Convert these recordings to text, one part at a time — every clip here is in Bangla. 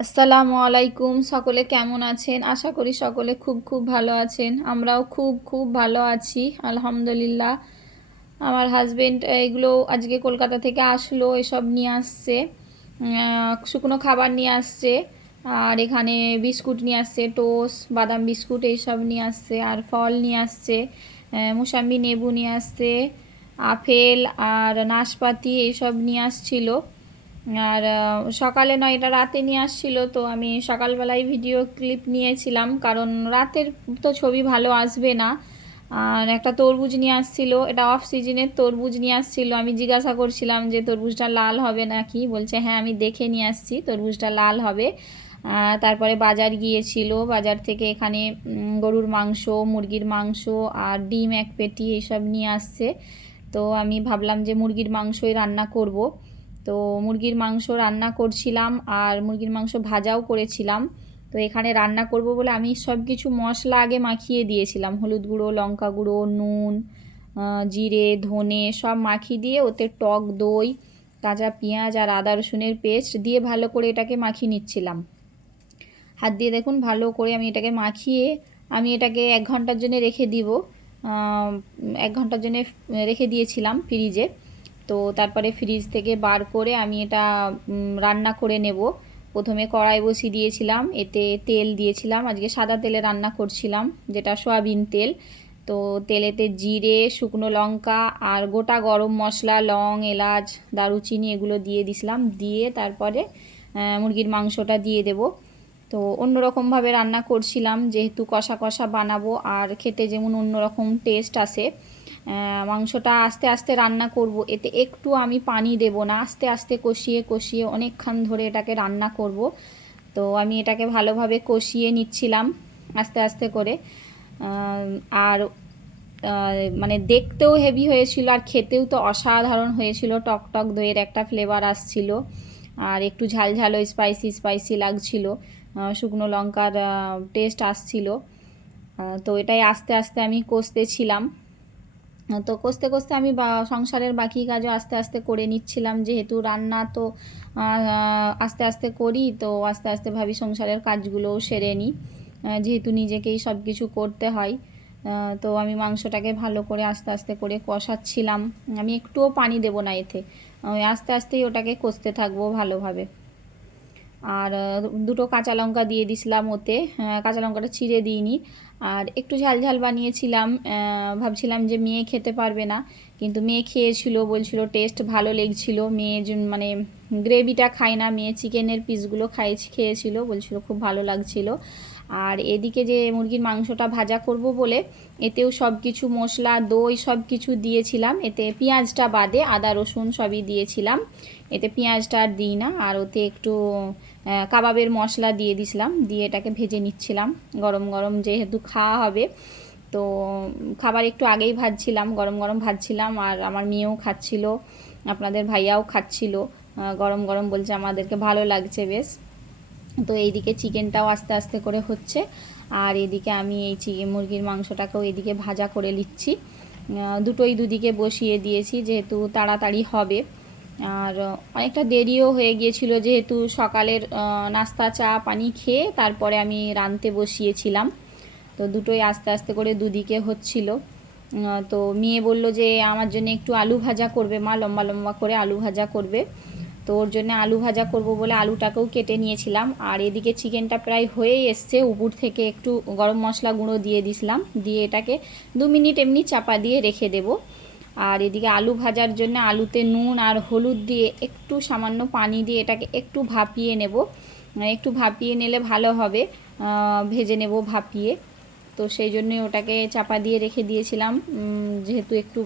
আসসালামু আলাইকুম, সকলে কেমন আছেন? আশা করি সকলে খুব খুব ভালো আছেন। আমরাও খুব খুব ভালো আছি, আলহামদুলিল্লাহ। আমার হাজবেন্ড এগুলো আজকে কলকাতা থেকে আসলো, এসব নিয়ে আসছে। শুকনো খাবার নিয়ে আসছে, আর এখানে বিস্কুট নিয়ে আসছে, টোস্ট, বাদাম বিস্কুট এইসব নিয়ে আসছে, আর ফল নিয়ে আসছে মুসাম্বি নেবু নিয়ে আসছে, আপেল আর নাশপাতি এইসব নিয়ে আসছিল। আর সকালে নয় এটা রাতে নিয়ে আসছিল, তো আমি সকালবেলায় ভিডিও ক্লিপ নিয়েছিলাম, কারণ রাতের তো ছবি ভালো আসবে না। আর একটা তরমুজ নিয়ে আসছিল, এটা অফ সিজনের তরমুজ নিয়ে আসছিল, আমি জিজ্ঞাসা করছিলাম যে, তরমুজটা লাল হবে নাকি? বলছে হ্যাঁ আমি দেখে নিয়ে আসছি, তরমুজটা লাল হবে। তারপরে বাজার গিয়েছিল, বাজার থেকে এখানে গরুর মাংস, মুরগির মাংস আর ডিম এক পেটি এইসব নিয়ে আসছে। তো আমি ভাবলাম যে, মুরগির মাংসই রান্না করব। তো মুরগির মাংস রান্না করছিলাম আর মুরগির মাংস ভাজাও করেছিলাম। তো এখানে রান্না করব বলে আমি সব কিছু মশলা আগে মাখিয়ে দিয়েছিলাম। হলুদ গুঁড়ো, লঙ্কা গুঁড়ো, নুন জিরে, ধনে সব মাখিয়ে দিয়ে ওতে টক দই, কাঁচা পেঁয়াজ আর আদা রসুনের পেস্ট দিয়ে ভালো করে এটাকে মাখিয়ে নিচ্ছিলাম। হাত দিয়ে দেখুন ভালো করে আমি এটাকে মাখিয়ে আমি এটাকে এক ঘণ্টার জন্য রেখে দিব। এক ঘণ্টার জন্য রেখে দিয়েছিলাম ফ্রিজে। তো তারপরে ফ্রিজ থেকে বার করে আমি এটা রান্না করে নেব। প্রথমে কড়াই বসিয়ে দিয়েছিলাম, এতে তেল দিয়েছিলাম। আজকে সাদা তেলে রান্না করছিলাম, যেটা সয়াবিন তেল। তো তেলেতে জিরে, শুকনো লঙ্কা আর গোটা গরম মশলা, লং, এলাচ, দারুচিনি এগুলো দিয়ে দিছিলাম। দিয়ে তারপরে মুরগির মাংসটা দিয়ে দেবো। তো অন্যরকমভাবে রান্না করছিলাম, যেহেতু কষা কষা বানাবো আর খেতে যেমন অন্যরকম টেস্ট আসে। মাংসটা আস্তে আস্তে রান্না করব। এতে একটু আমি পানি দেব না, আস্তে আস্তে কষিয়ে কষিয়ে অনেকক্ষণ ধরে এটাকে রান্না করব। তো আমি এটাকে ভালোভাবে কষিয়ে নিচ্ছিলাম আস্তে আস্তে করে। আর মানে দেখতেও হেভি হয়েছিল আর খেতেও তো অসাধারণ হয়েছিল। টক টক দইয়ের একটা ফ্লেভার আসছিল। আর একটু ঝাল ঝাল স্পাইসি স্পাইসি লাগছিল। শুকনো লঙ্কার টেস্ট আসছিল। তো এটাই আস্তে আস্তে আমি কষতেছিলাম। তো কষতে কষতে আমি সংসারের বাকি কাজও আস্তে আস্তে করে নিচ্ছিলাম। যেহেতু রান্না তো আস্তে আস্তে করি, তো আস্তে আস্তে ভাবি সংসারের কাজগুলোও সেরে নিই। যেহেতু নিজেকেই সব কিছু করতে হয় তো আমি মাংসটাকে ভালো করে আস্তে আস্তে করে কষাচ্ছিলাম। আমি একটুও পানি দেব না এতে। আস্তে আস্তেই ওটাকে কষতে থাকব ভালোভাবে। আর দুটো কাঁচা লঙ্কা দিয়ে দিছিলাম ওতে। কাঁচা লঙ্কাটা ছিঁড়ে দিইনি। আর একটু ঝাল ঝাল বানিয়েছিলাম ভাবছিলাম যে মেয়ে খেতে পারবে না। কিন্তু মেয়ে খেয়েছিল, বলছিল টেস্ট ভালো লেগছিল। মেয়ে মানে গ্রেভিটা খায় না, মেয়ে চিকেনের পিসগুলো খাই খেয়েছিল, বলছিল খুব ভালো লাগছিল। আর এদিকে যে মুরগির মাংসটা ভাজা করব বলে এতেও সব কিছু মশলা, দই সব কিছু দিয়েছিলাম। এতে পেঁয়াজটা বাদে আদা, রসুন সবই দিয়েছিলাম। এতে পেঁয়াজটা আর দিই না, আর ওতে একটু কাবাবের মশলা দিয়ে দিছিলাম, দিয়ে এটাকে ভেজে নিচ্ছিলাম। গরম গরম যেহেতু খাওয়া হবে, তো খাবার একটু আগেই ভাজছিলাম, গরম গরম ভাজছিলাম। আর আমার মেয়েও খাচ্ছিল, আপনাদের ভাইয়াও খাচ্ছিল গরম গরম বলছে আমাদেরকে ভালো লাগছে, বেশ। তো এইদিকে চিকেনটাও আস্তে আস্তে করে হচ্ছে। আর এদিকে আমি এই চিকেন মুরগির মাংসটাকেও এদিকে ভাজা করে নিচ্ছি। দুটোই দুদিকে বসিয়ে দিয়েছি যেহেতু তাড়াতাড়ি হবে। আর অনেকটা দেরিও হয়ে গিয়েছিল যেহেতু সকালের নাস্তা, চা, পানি খেয়ে তারপরে আমি রাঁধতে বসিয়েছিলাম। তো দুটোই আস্তে আস্তে করে দুদিকে হচ্ছিল। তো মেয়ে বলল যে আমার জন্য একটু আলু ভাজা করবে, মা লম্বা লম্বা করে আলু ভাজা করবে। তো ওর জন্য আলু ভাজা করব বলে আলুটাকেও কেটে নিয়েছিলাম। আর এদিকে চিকেনটা প্রায় হয়েই এসছে। উপর থেকে একটু গরম মশলা গুঁড়ো দিয়ে দিছিলাম। দিয়ে এটাকে দু মিনিট এমনি চাপা দিয়ে রেখে দেবো। আর এদিকে আলু ভাজার জন্য আলুতে নুন আর হলুদ দিয়ে একটু সামান্য পানি দিয়ে এটাকে একটু ভাপিয়ে নেব। মানে একটু ভাপিয়ে নিলে ভালো হবে। ভেজে নেব ভাপিয়ে। তো সেই জন্যই ওটাকে চাপা দিয়ে রেখে দিয়েছিলাম। যেহেতু একটু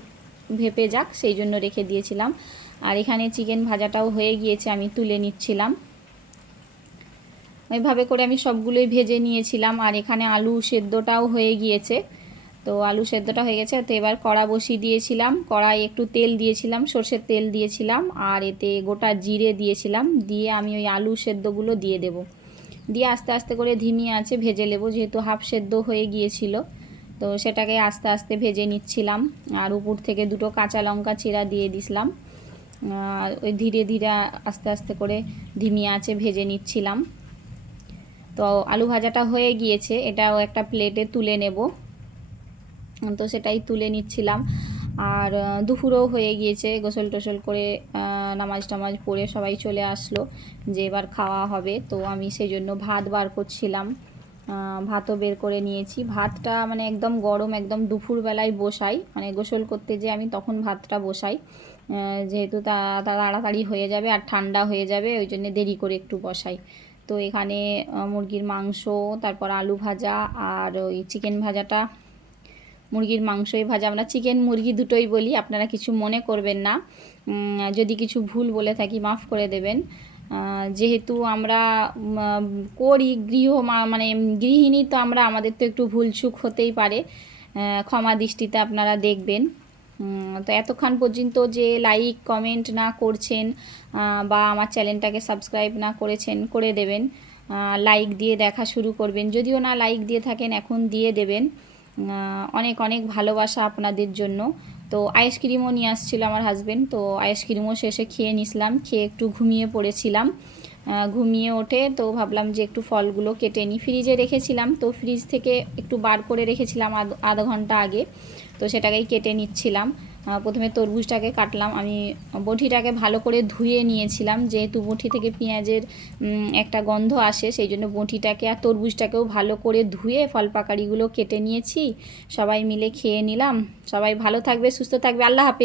ভেপে যাক, সেই জন্য রেখে দিয়েছিলাম। আর এখানে চিকেন ভাজাটাও হয়ে গিয়েছে, আমি তুলে নিচ্ছিলাম। ওইভাবে করে আমি সবগুলোই ভেজে নিয়েছিলাম, আর এখানে আলু সেদ্ধটাও হয়ে গিয়েছে। তো আলু সেদ্ধটা হয়ে গেছে, তো এবার কড়া বসিয়ে দিয়েছিলাম। কড়াই একটু তেল দিয়েছিলাম, সর্ষের তেল দিয়েছিলাম, আর এতে গোটা জিরে দিয়েছিলাম, দিয়ে আমি ওই আলু সেদ্ধগুলো দিয়ে দেব। দিয়ে আস্তে আস্তে করে ধিমি আছে, ভেজে নেব, যেহেতু হাফ সেদ্ধ হয়ে গিয়েছিল। তো সেটাকে আস্তে আস্তে ভেজে নিচ্ছিলাম, আর উপর থেকে দুটো কাঁচা লঙ্কা চিরা দিয়ে দিছিলাম। ওই ধীরে ধীরে আস্তে আস্তে করে ধিমি আছে, ভেজে নিচ্ছিলাম। তো আলু ভাজাটা হয়ে গিয়েছে, এটাও একটা প্লেটে তুলে নেব। তো সেটাই তুলে নিচ্ছিলাম। আর দুপুরও হয়ে গিয়েছে, গোসল টোসল করে নামাজ টামাজ পড়ে সবাই চলে আসলো যে এবার খাওয়া হবে। তো আমি সেই জন্য ভাত বার করছিলাম। ভাতও বের করে নিয়েছি। ভাতটা মানে একদম গরম, একদম দুপুরবেলায় বসাই। মানে গোসল করতে যে আমি তখন ভাতটা বসাই। যেহেতু তা তাড়াতাড়ি হয়ে যাবে আর ঠান্ডা হয়ে যাবে, ওই জন্য দেরি করে একটু বসাই। তো এখানে মুরগির মাংস, তারপর আলু ভাজা আর ওই চিকেন ভাজাটা। মুরগির মাংসই ভাজা। আমরা চিকেন মুরগি দুটোই বলি, আপনারা কিছু মনে করবেন না। যদি কিছু ভুল বলে থাকি, মাফ করে দেবেন। যেহেতু আমরা করি গৃহ মানে গৃহিণী, তো আমরা, আমাদের তো একটু ভুলচুক হতেই পারে। ক্ষমা দৃষ্টিতে আপনারা দেখবেন। তো এতক্ষণ পর্যন্ত যে লাইক কমেন্ট না করছেন বা আমার চ্যানেলটাকে সাবস্ক্রাইব না করেছেন, করে দেবেন। লাইক দিয়ে দেখা শুরু করবেন। যদিও না লাইক দিয়ে থাকেন, এখন দিয়ে দেবেন। অনেক অনেক ভালোবাসা আপনাদের জন্য। তো আইসক্রিমও নিয়ে আসছিল আমার হাজবেন্ড তো আইসক্রিমও শেষে খেয়ে নিছিলাম, খেয়ে একটু ঘুমিয়ে পড়েছিলাম। ঘুমিয়ে ওঠে। তো ভাবলাম যে একটু ফলগুলো কেটে নিই। ফ্রিজে রেখেছিলাম। তো ফ্রিজ থেকে একটু বার করে রেখেছিলাম আধ ঘণ্টা আগে। তো সেটাকেই কেটে নিচ্ছিলাম। প্রথমে তরমুজটাকে কাটলাম। আমি বটিটাকে ভালো করে ধুয়ে নিয়েছিলাম। যেহেতু বটি থেকে পেঁয়াজের একটা গন্ধ আসে, সেই জন্য বটিটাকে আর তরমুজটাকেও ভালো করে ধুয়ে ফল পাকাড়িগুলো কেটে নিয়েছি। সবাই মিলে খেয়ে নিলাম। সবাই ভালো থাকবে, সুস্থ থাকবে। আল্লাহ হাফেজ।